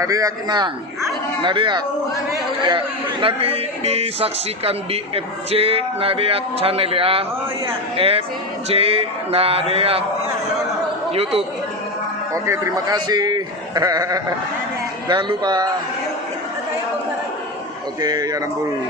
Nadiak Nang, Nadiak. Ya, nanti disaksikan di FC Nadiak Channel ya. FC Nadiak YouTube. Oke, terima kasih. Jangan lupa. Oke, ya Rambul.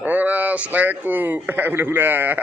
Oras leku, udah.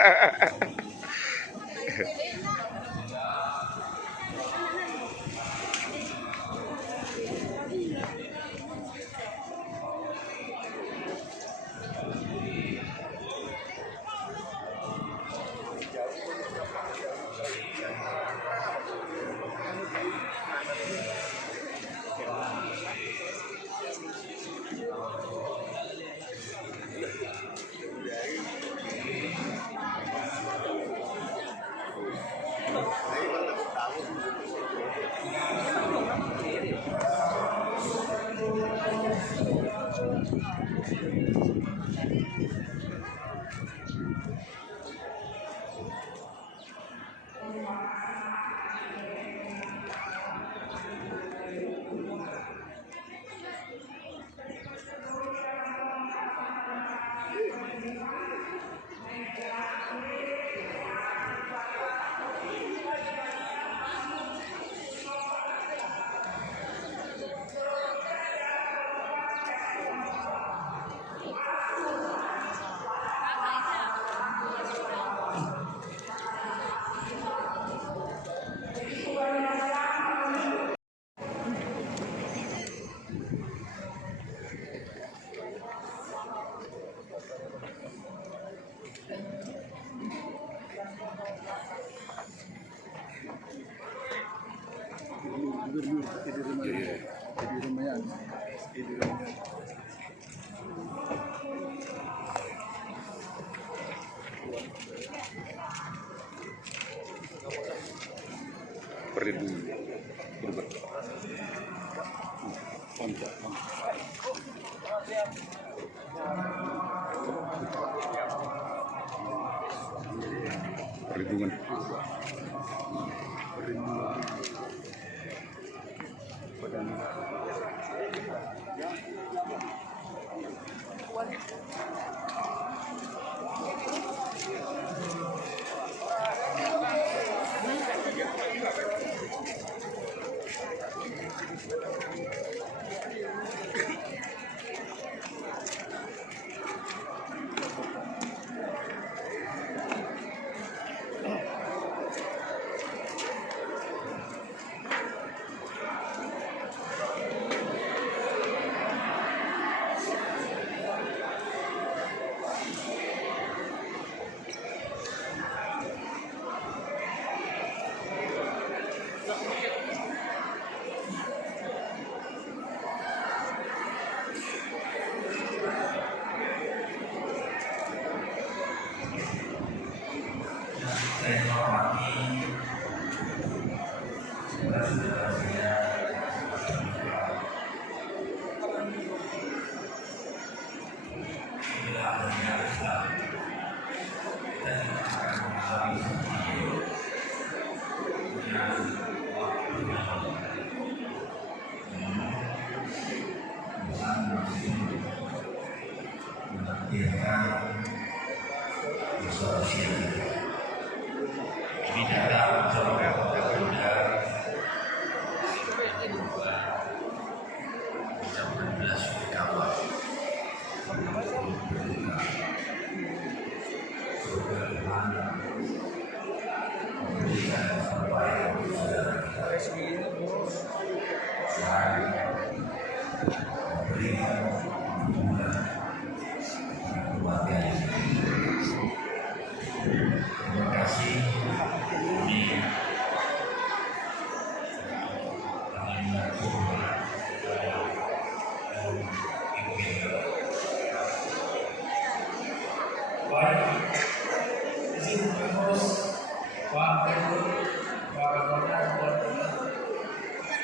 Perlindungan.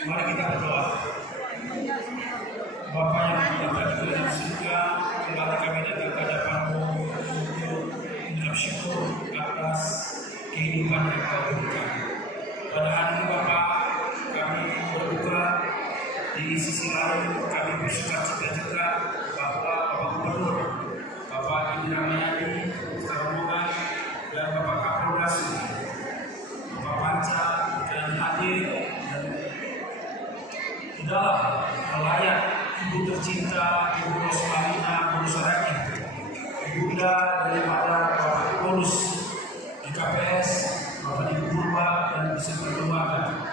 Mari kita berdoa. Bapa yang berada di dalam surga, kembali kami datang ke hadapan-Mu untuk mengucap syukur atas kehidupan yang Kau berikan. Pada hari ini Bapa, kami berdoa, di sisi lain kami bersuka-cita juga bahwa Bapak Gubernur, Bapak Indra Mayani, Ustaz Rombongan, dan Bapak Kapolda Sudi, Bapak Panca, dan hadir dan adalah layak Ibu tercinta, Ibu Rosmalina Bulu Saraki, Ibunda daripada Bapak Polus di KPS, Bapak Ibu Purba, dan bisa berdoakan.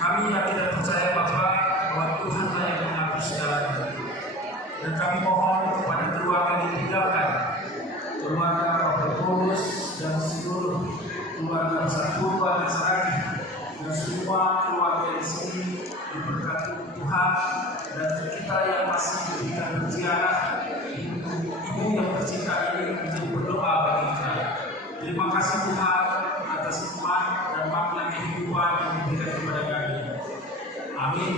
Kami yakin dan percaya bahwa Tuhan yang mengatur segalanya. Dan kami mohon kepada keluarga yang ditinggalkan, keluarga Bapak Polus dan seluruh keluarga besar Purba dan Saraki, dan semua keluarga di sini diberkati Tuhan, dan kita yang masih berikan berziarah, ibu yang tercinta ini menjadi berdoa bagi kita. Terima kasih Tuhan atas hikmat dan makna kehidupan yang diberikan kepada kami. Amin.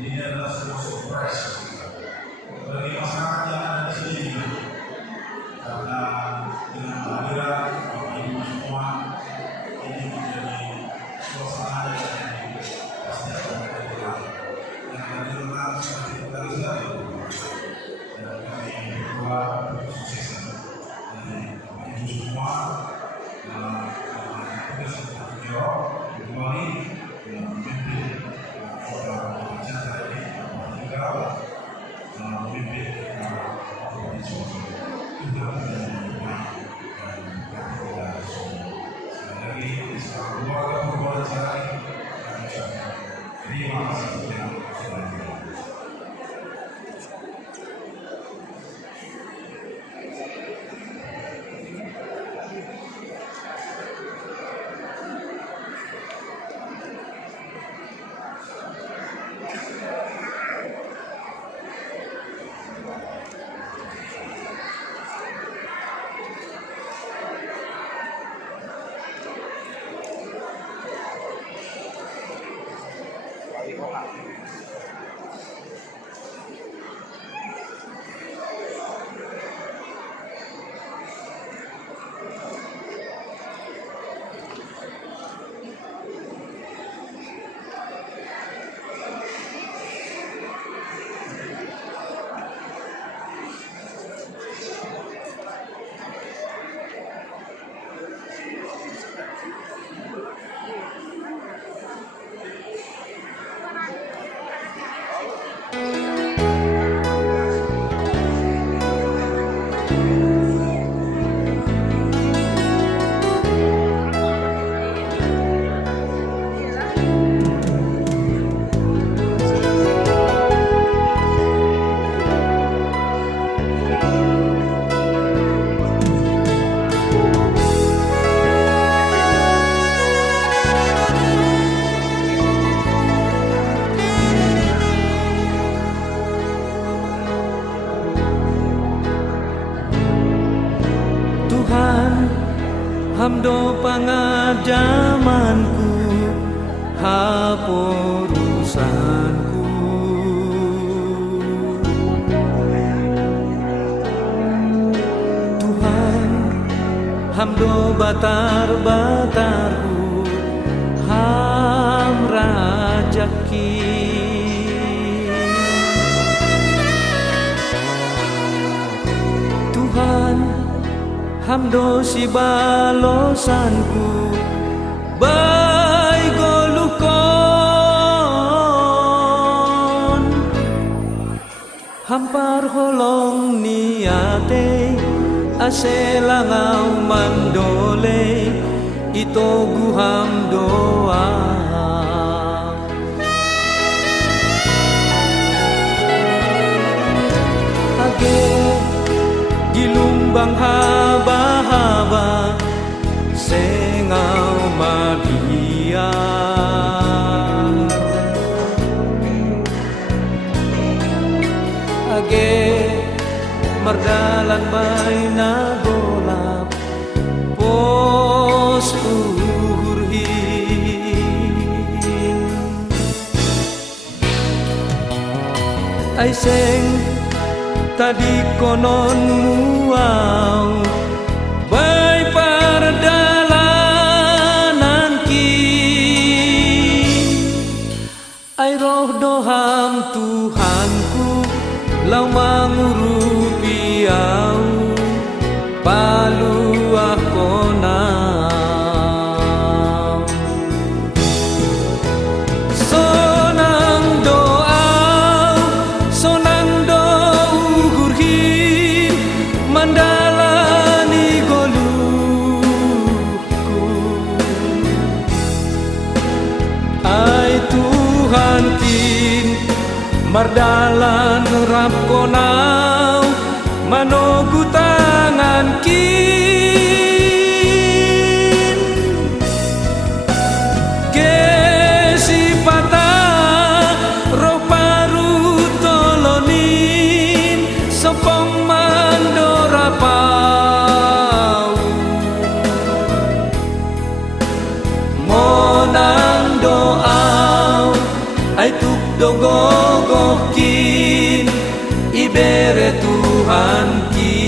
Ini adalah sebuah surprise bagi masyarakat yang ada di sini juga, karena dengan kehadiran Bapak Ibu semua ini menjadi suasana yang pasti akan terjadi yang dilakukan seperti tadi saja, dan kami berdoa kesuksesan dari Bapak Ibu semua dalam tugas yang kembali memimpin Terima kasih yang sebanyak. Hamdo pangajamanku, haporusanku. Tuhan, hamdo batar-batarku, ham rajaki. Tuhan, hamdo si balosanku, bai golukon. Hampar holong niate, aselangau mandole, ito guham doa. Age gilumbang haba-haba, sengau madia. Age mardalan bay na golap, pos uhurhin. Ay seng tadi konon muau, bay pardalanan ki. Ay roh doham Tuhanku, lau mangurupi au, paluah konau. Sonang doau, sonang dougurhin, mandalani goluku. Ay Tuhan kin, mardalan rap konau, manogu tangan kin. Gesi patah roh paru tolonin, sopong mandorapau. Monang doau, ay tuk dogogokin, ibere Tuhan kin.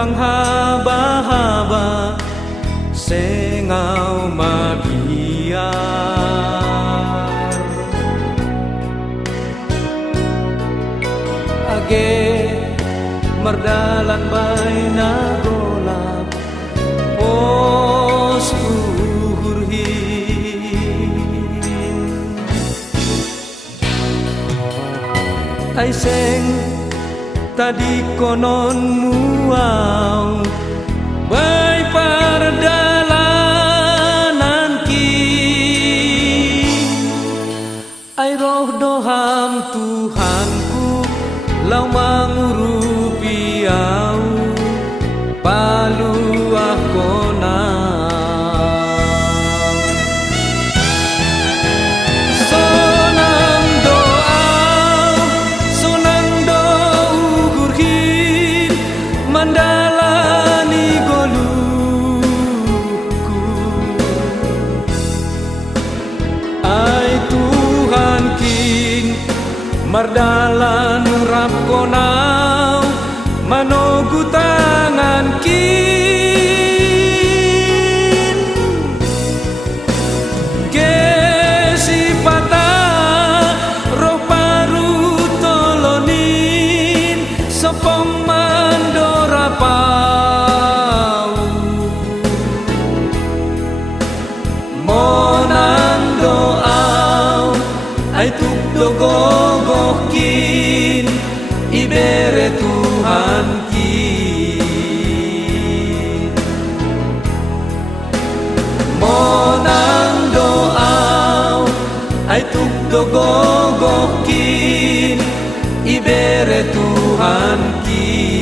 bang haba-haba sengau mabiar age merdalan bay na golap pos tuhurhin ay seng tadi konon muau bay pardalanan ki ay roh doham Tuhanku lau mangurupi au paluah konau sonang doau sonang do ugurhin mandalani goluku ay Tuhan kin mardalan rap konau manogu tangan kin gesi patah roh paru tolonin sopong mandora pau monang doau ay tukdogogokin ibere Tuhan kin monang doau ay tukdogogokin ibere Tuhan kin